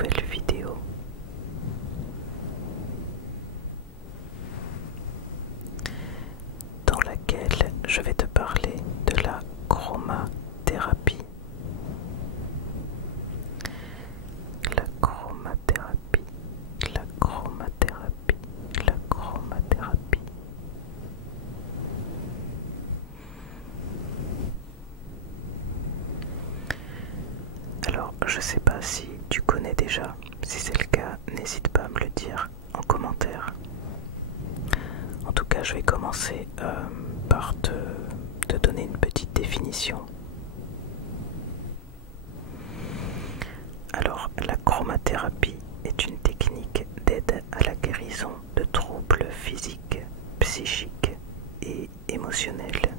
nouvelle vidéo. Dans laquelle je vais te parler de la chromathérapie. La chromathérapie, la chromathérapie, la chromathérapie. Alors, je sais pas si tu connais déjà. Si c'est le cas, n'hésite pas à me le dire en commentaire. En tout cas, je vais commencer par te donner une petite définition. Alors, la chromathérapie est une technique d'aide à la guérison de troubles physiques, psychiques et émotionnels,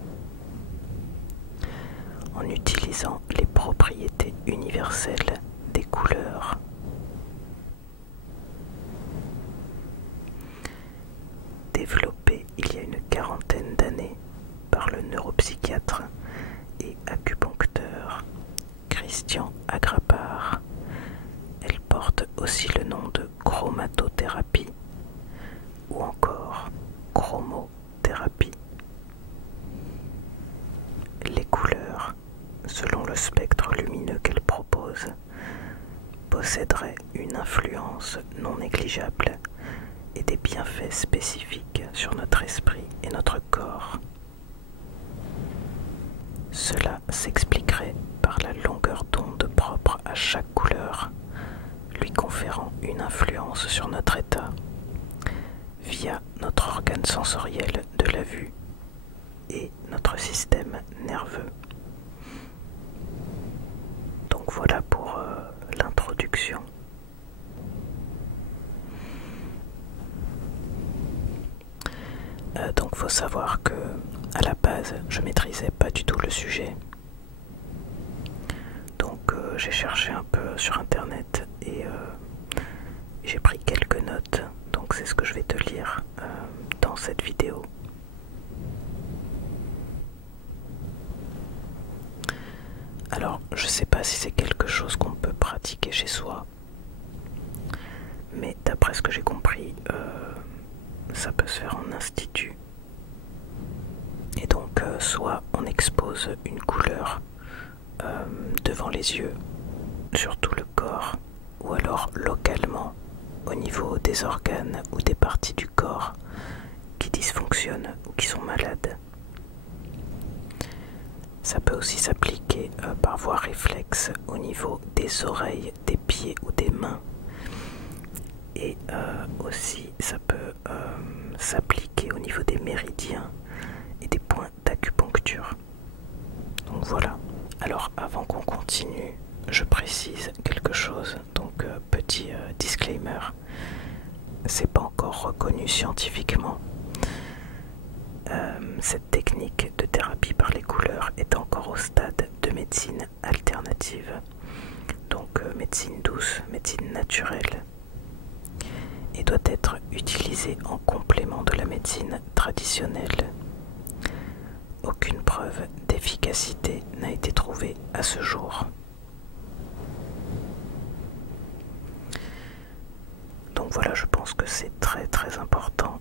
en utilisant les propriétés universelles des couleurs. Développée il y a une quarantaine d'années par le neuropsychiatre et acupuncteur Christian Agrapar, elle porte aussi le nom de chromatothérapie ou encore chromothérapie. Les couleurs, selon le spectre lumineux qu'elle propose, posséderaient une influence non négligeable et des bienfaits spécifiques sur notre esprit et notre corps. Cela s'expliquerait par la longueur d'onde propre à chaque couleur, lui conférant une influence sur notre état via notre organe sensoriel de la vue et notre système nerveux. Donc voilà pour l'introduction. Donc faut savoir que à la base je maîtrisais pas du tout le sujet. Donc j'ai cherché un peu sur internet et j'ai pris quelques notes. Donc c'est ce que je vais te lire dans cette vidéo. Alors je sais pas si c'est quelque chose qu'on peut pratiquer chez soi, mais d'après ce que j'ai compris, ça peut se faire en institut. Et donc soit on expose une couleur devant les yeux, sur tout le corps, ou alors localement au niveau des organes ou des parties du corps qui dysfonctionnent ou qui sont malades. Ça peut aussi s'appliquer par voie réflexe au niveau des oreilles, des pieds ou des mains. Et aussi ça peut s'appliquer au niveau des méridiens et des points d'acupuncture. Donc voilà. Alors avant qu'on continue, je précise quelque chose. Donc petit disclaimer, c'est pas encore reconnu scientifiquement. Cette technique de thérapie par les couleurs est encore au stade de médecine alternative, donc médecine douce, médecine naturelle, et doit être utilisée en complément de la médecine traditionnelle. Aucune preuve d'efficacité n'a été trouvée à ce jour. Donc voilà, je pense que c'est très important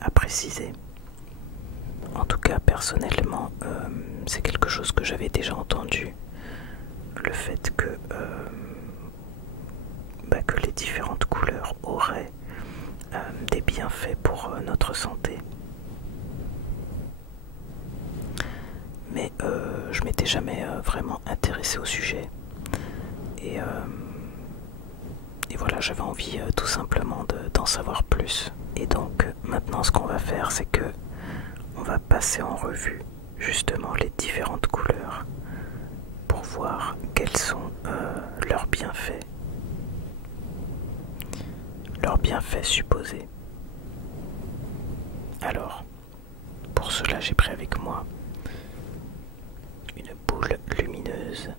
à préciser. En tout cas, personnellement, c'est quelque chose que j'avais déjà entendu. Le fait que les différentes couleurs auraient des bienfaits pour notre santé. Mais je m'étais jamais vraiment intéressé au sujet. Et voilà, j'avais envie tout simplement d'en savoir plus. Et donc, maintenant, ce qu'on va faire, c'est que on va passer en revue justement les différentes couleurs pour voir quels sont leurs bienfaits supposés. Alors, pour cela, j'ai pris avec moi une boule lumineuse.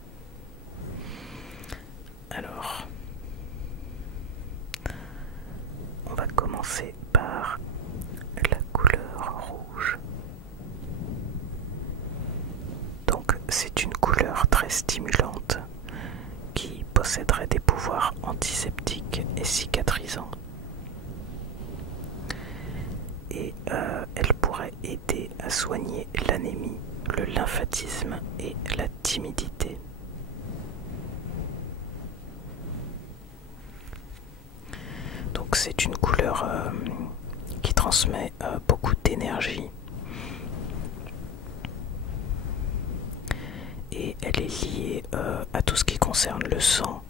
Alors, on va commencer par la couleur rouge. Donc c'est une couleur très stimulante qui posséderait des pouvoirs antiseptiques et cicatrisants. Et elle pourrait aider à soigner l'anémie, le lymphatisme et la timidité. Donc c'est une couleur qui transmet beaucoup d'énergie. Et elle est liée à tout ce qui concerne le sang,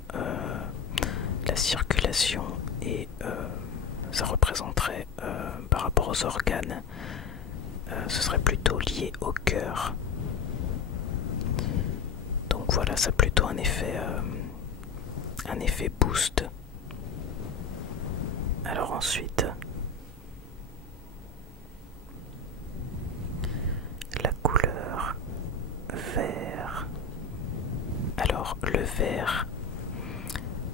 la circulation, et ça représenterait par rapport aux organes, ce serait plutôt lié au cœur. Donc voilà, ça a plutôt un effet boost. Alors ensuite, la couleur vert. Alors le vert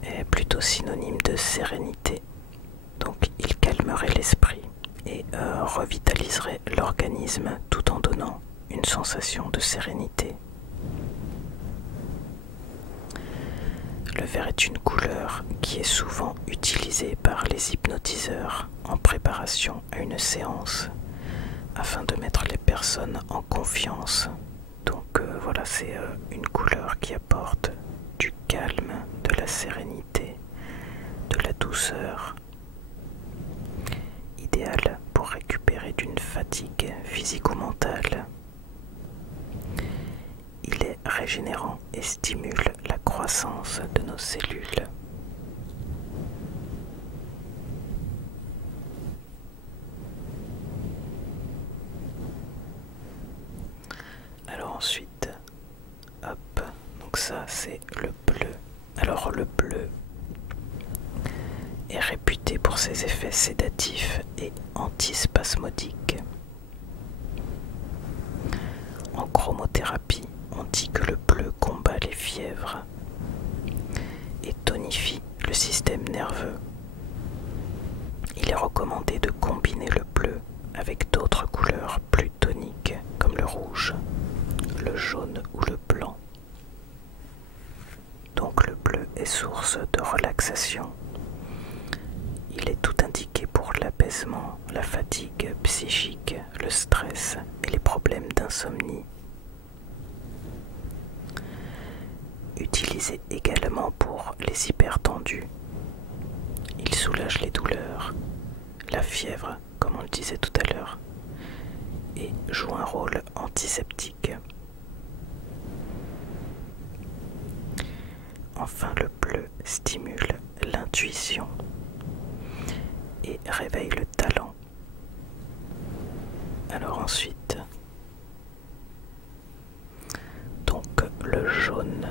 est plutôt synonyme de sérénité, donc il calmerait l'esprit et revitaliserait l'organisme tout en donnant une sensation de sérénité. Le vert est une couleur qui est souvent utilisée par les hypnotiseurs en préparation à une séance afin de mettre les personnes en confiance. Donc voilà, c'est une couleur qui apporte du calme, de la sérénité, de la douceur, idéal pour récupérer d'une fatigue physique ou mentale. Il est régénérant et stimule la croissance de nos cellules. Alors ensuite, hop, donc ça c'est le bleu. Alors le bleu est réputé pour ses effets sédatifs et antispasmodiques. En chromothérapie, on dit que le bleu combat les fièvres et tonifie le système nerveux. Il est recommandé de combiner le bleu avec d'autres couleurs plus toniques comme le rouge, le jaune ou le blanc. Donc le bleu est source de relaxation. Il est tout indiqué pour l'apaisement, la fatigue psychique, le stress et les problèmes d'insomnie. Utilisé également pour les hypertendus. Il soulage les douleurs, la fièvre, comme on le disait tout à l'heure, et joue un rôle antiseptique. Enfin, le bleu stimule l'intuition et réveille le talent. Alors ensuite, donc le jaune.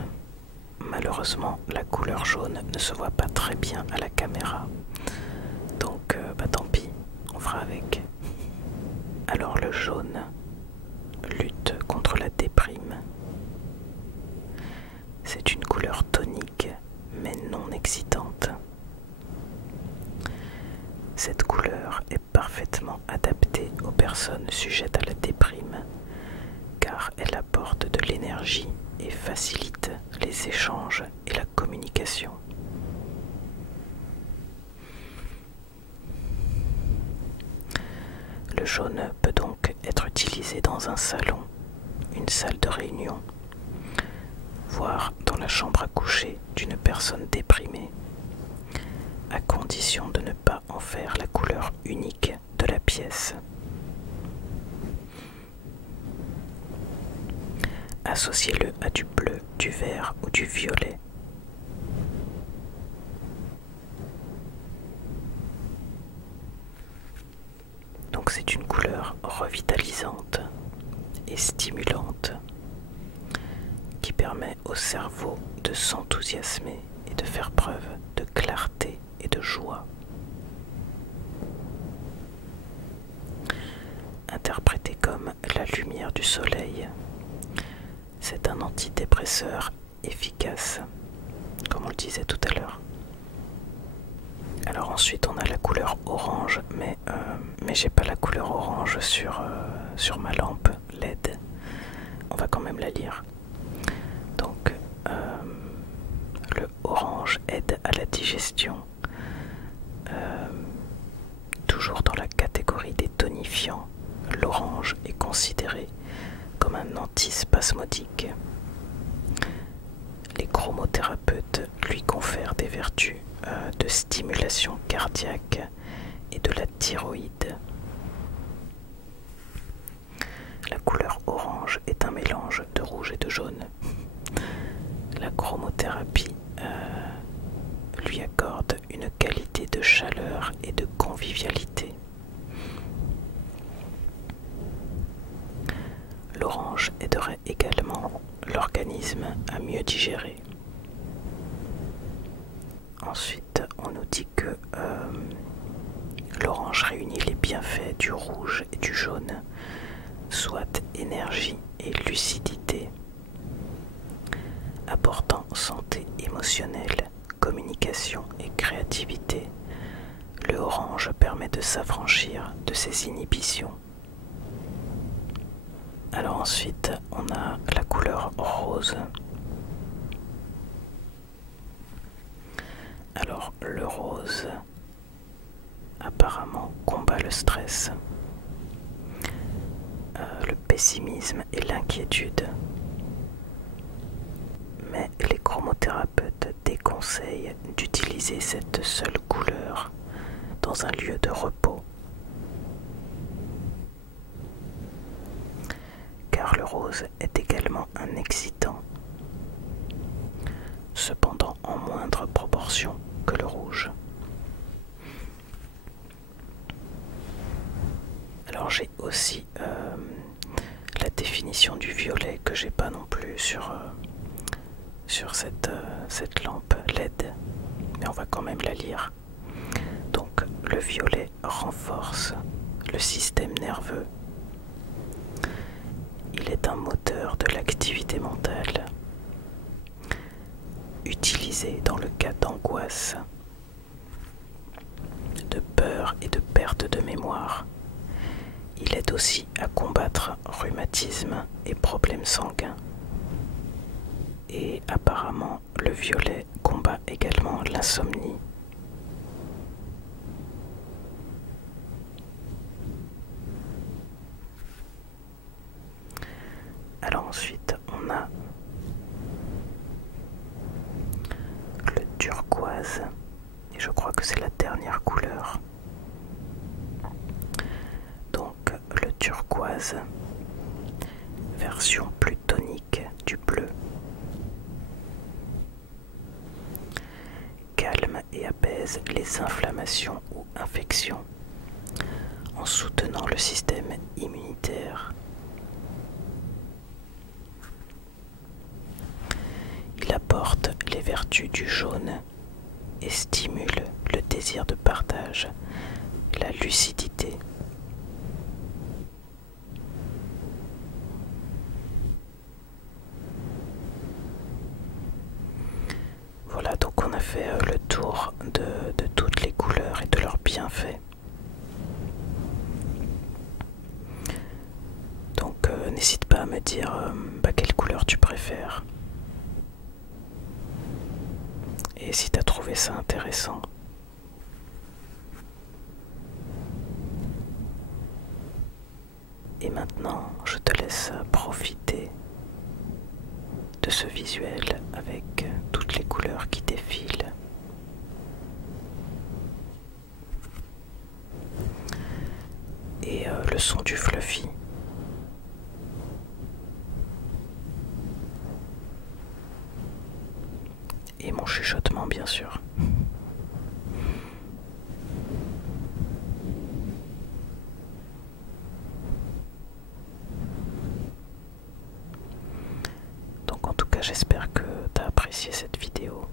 Malheureusement, la couleur jaune ne se voit pas très bien à la caméra. Donc, tant pis, on fera avec. Alors le jaune lutte contre la déprime. C'est une couleur tonique, mais non excitante. Cette couleur est parfaitement adaptée aux personnes sujettes à la déprime, car elle apporte de l'énergie et facilite les échanges et la communication. Le jaune peut donc être utilisé dans un salon, une salle de réunion, voire dans la chambre à coucher d'une personne déprimée, à condition de ne pas en faire la couleur unique de la pièce. Associez-le à du bleu, du vert ou du violet. Donc c'est une couleur revitalisante et stimulante qui permet au cerveau de s'enthousiasmer et de faire preuve de clarté et de joie. Interprété comme la lumière du soleil, c'est un antidépresseur efficace, comme on le disait tout à l'heure. Alors ensuite on a la couleur orange, mais j'ai pas la couleur orange sur ma lampe LED. On va quand même la lire. Donc le orange digestion. Toujours dans la catégorie des tonifiants, l'orange est considéré comme un antispasmodique. Les chromothérapeutes lui confèrent des vertus de stimulation cardiaque et de la thyroïde. La couleur orange est un mélange de rouge et de jaune. La chromothérapie lui accorde une qualité de chaleur et de convivialité. L'orange aiderait également l'organisme à mieux digérer. Ensuite, on nous dit que l'orange réunit les bienfaits du rouge et du jaune, soit énergie et lucidité, apportant santé émotionnelle, communication et créativité. Le orange permet de s'affranchir de ses inhibitions. Alors ensuite, on a la couleur rose. Alors le rose apparemment combat le stress, le pessimisme et l'inquiétude. Mais les chromothérapeutes déconseillent d'utiliser cette seule couleur dans un lieu de repos, car le rose est également un excitant, cependant en moindre proportion que le rouge. Alors j'ai aussi la définition du violet que j'ai pas non plus sur cette lampe LED, mais on va quand même la lire. Donc le violet renforce le système nerveux. Il est un moteur de l'activité mentale, utilisé dans le cas d'angoisse, de peur et de perte de mémoire. Il aide aussi à combattre rhumatisme et problèmes sanguins. Et apparemment, le violet combat également l'insomnie. Alors ensuite, on a le turquoise, et je crois que c'est la dernière couleur. Donc le turquoise, version plus tonique du bleu, calme et apaise les inflammations ou infections en soutenant le système immunitaire. Il apporte les vertus du jaune et stimule le désir de partage, la lucidité. Voilà, donc on a fait le tour de toutes les couleurs et de leurs bienfaits. Donc n'hésite pas à me dire quelle couleur tu préfères. Et si tu as trouvé ça intéressant. Et maintenant, je te laisse profiter de ce visuel avec toutes les couleurs qui défilent. Et le son du fluffy. Et mon chuchotement, bien sûr. Donc en tout cas, j'espère que tu as apprécié cette vidéo.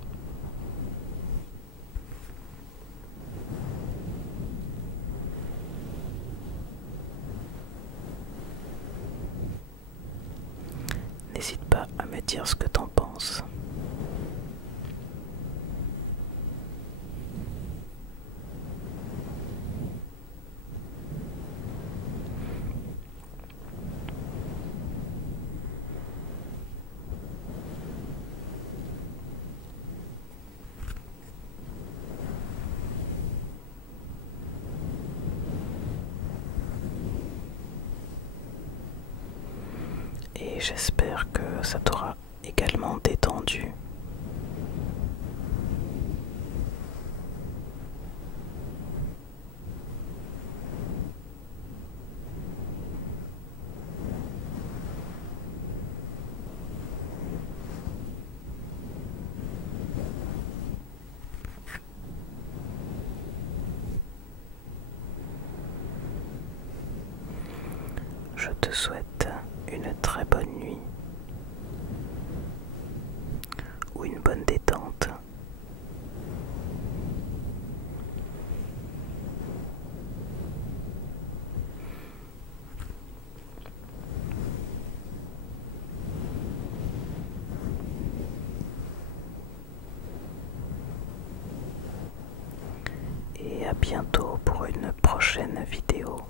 N'hésite pas à me dire ce que t'en penses. et j'espère que ça t'aura également détendu. Je te souhaite une très bonne nuit ou une bonne détente. Et à bientôt pour une prochaine vidéo.